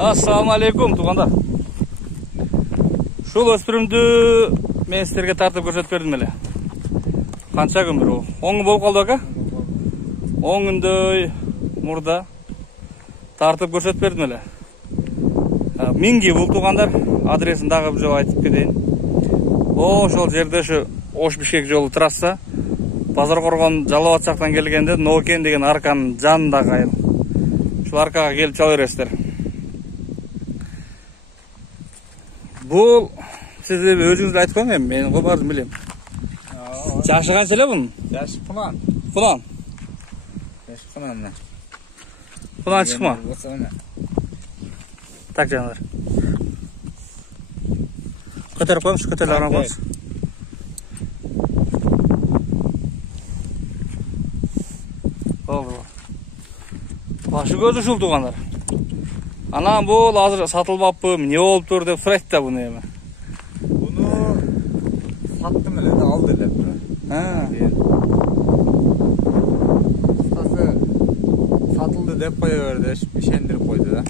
Assalamu алейкум, туғандар. Шул өспірімді мен сіздерге тартып көрсетіп бердім әле. Қанша күн бір ол? 10 күн болып қалды ака? 10 күндей мұрда тартып көрсетіп бердім әле. Минги бұл туғандар, адресін дағы бір жол айтып кетейін. Ошол жерде шу Ош-Бишкек жолы трасса, Базарқорған Жалауат жақтан келгенде Нокен деген арканың жанындағы айыл. Шул аркаға келіп чала бересіздер. Бұл сіз өзіңізді айтып қойын, мен ғой барды білем. Жашы қанша еле бұның? Жашы құнан. Құнан? Жашы құнан. Құнан шықма? Так жандар. Көтеріп қойыңыз, көтеріп ағынан қойыңыз. Башы көзі шул туғандар. Анан бұл азыр сатылбаппы, не болып тұр деп сұрайды да бұны еме. Бұны саттым әлі, алды әлі. Қысқасы сатылды деп қоя берді, шендіріп қойды да.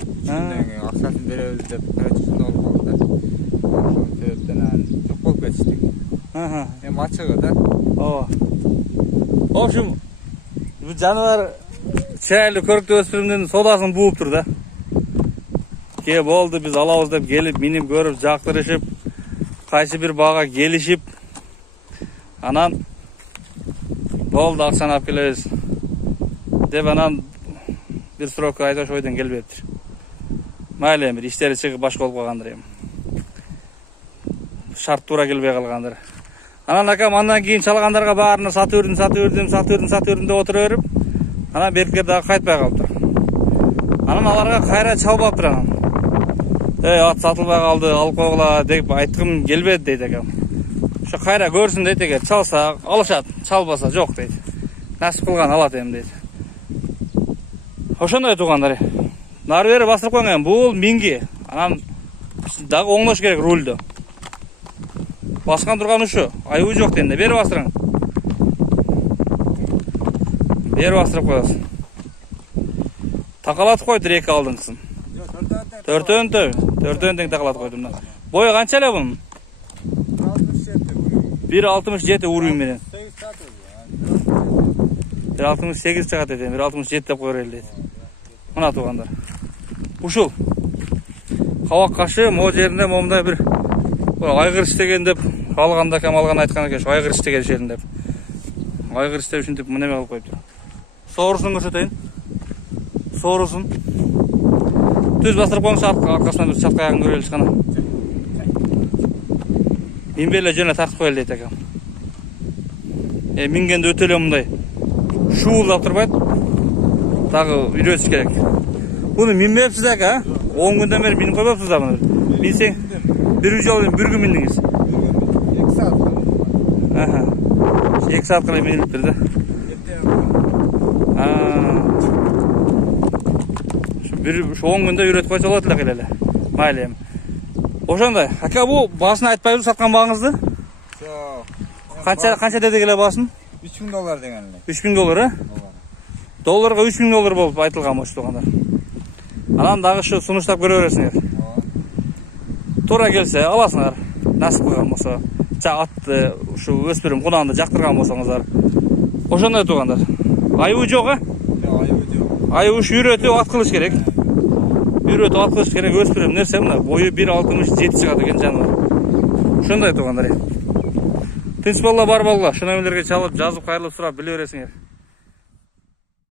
Ақшасын береміз деп қырачысын олып қалды. Сол себептен жоқ болып кетістік. Мачығы да. В общем, жануар чайлы көрікті өспірімден содасын буып тұр да. Ке болды, біз алауыз деп келіп, миніп көріп, жақтырышып, қайсы бір баға келішіп, анан болды ақшаны ап келеміз деп анан бір сұраққа айташ ойдан келбептір. Майлы емір, іштері шығып башқа болып қалғандар ем. Шарт тура келбей қалғандар. Анан акам андан кейін чалғандарға барына саты өрдім деп отыра өріп, анан беркерді қайтпай қалыптыр. Анан аларға қайра чалбаптыр анан. Ат сатылбай қалды, алып қойғыла деп айтқым келбеді дейді әкем. Şu қайра көрсін дейді әкем, чалса алышады, чалбаса жоқ дейді. Нәсіп қылған алады ем дейді. Ошондай туғандар. Нары бері бастырып қойған, бұл минги. Анан дағы оңлаш керек рульді. Басқан тұрған ұшы, айуы жоқ дейінде. Бері бастырың. Бері бастырып қойасың. Тақалатып қойды екі алдыңғысын. Төртөн тең тақалатып қойдым. Бойы қанша әлі бұның? 1.67 уровень менен. 1.68 шығат еден, 1.67 деп қойыр елдейді. Мұна туғандар. Ұшыл. Қауақ қашы, мо жерінде момдай бір айғыр істеген деп, қалғанда кәм алған айтқан екен, айғыр істеген жерін деп. Айғыр істеп үшін деп мұнеме алып қойып тұр. Соғырысын көрсетейін. Соғырысын. Түз бастырып қойыңыз арқасынан бір шатқа аяғын көреліш қана. Минбелі жөне тартып қойылды дейді әкем. Мингенді өтелі мұндай шуылдап тұрбайды. Тағы үйретіш керек. Бұны минбепсіз әке, 10 күнден бері миніп қойбапсыз да бұны. Минсең, бір күн миндіңіз. 2 саат. 2 саат қана миніліп бірді. Şu 10 günde üretip koysa oladı lakilele. Maileyim. Oşanday. Aka bu basını айтпай satkan bağınızdı? Yok. Kança dedi gele basın? $3000 degenle. $3000 ha? Dollarga $3000 bolup aytılgan moş tuğanlar. Anan dağı şu sunuştap göre veresiniz. Tora gelse alasınlar. Nasip kılgan bolsa. Atты, şu öspürüm kunandı jaktırgan bolsaňyzlar. Oşanday tuğanlar. Ayıbı yok ha? Ayıbı şu üretip at kılıç gerek. Üretip at kılıç gerek öspürüm nerse mına boyu 1.67 çıkadı eken canlar. Şunday tuğanlar. Tinç bolla бар балла. Şuna ömürlerge çalıp, жазып, kayırılıp, surap, bile öresiniz.